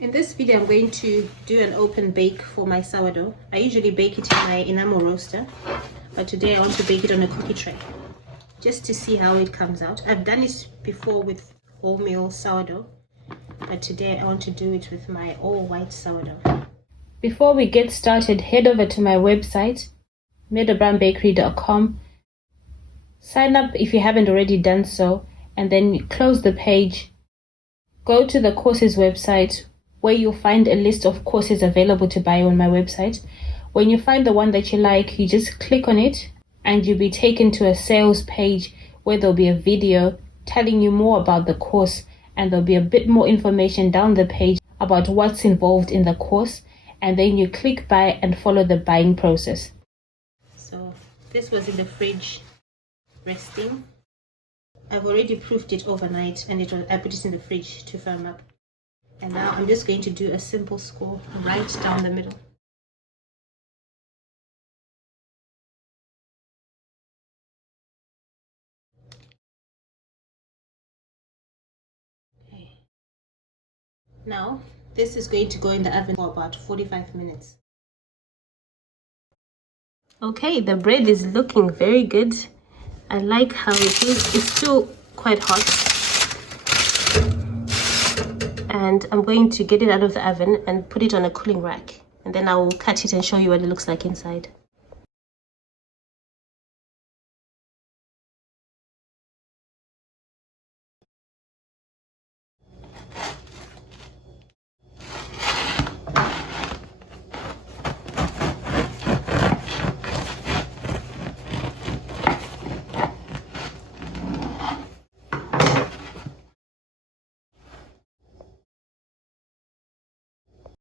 In this video, I'm going to do an open bake for my sourdough. I usually bake it in my enamel roaster, but today I want to bake it on a cookie tray just to see how it comes out. I've done it before with wholemeal sourdough, but today I want to do it with my all white sourdough. Before we get started, head over to my website, meadowbrownbakery.com. Sign up if you haven't already done so, and then close the page. Go to the courses website where you'll find a list of courses available to buy on my website. When you find the one that you like, you just click on it and you'll be taken to a sales page where there'll be a video telling you more about the course, and there'll be a bit more information down the page about what's involved in the course, and then you click buy and follow the buying process. So this was in the fridge resting. I've already proofed it overnight and I put it in the fridge to firm up. And now I'm just going to do a simple score right down the middle. Okay. Now this is going to go in the oven for about 45 minutes. Okay, the bread is looking very good. I like how it is. It's still quite hot. And I'm going to get it out of the oven and put it on a cooling rack. And then I will cut it and show you what it looks like inside.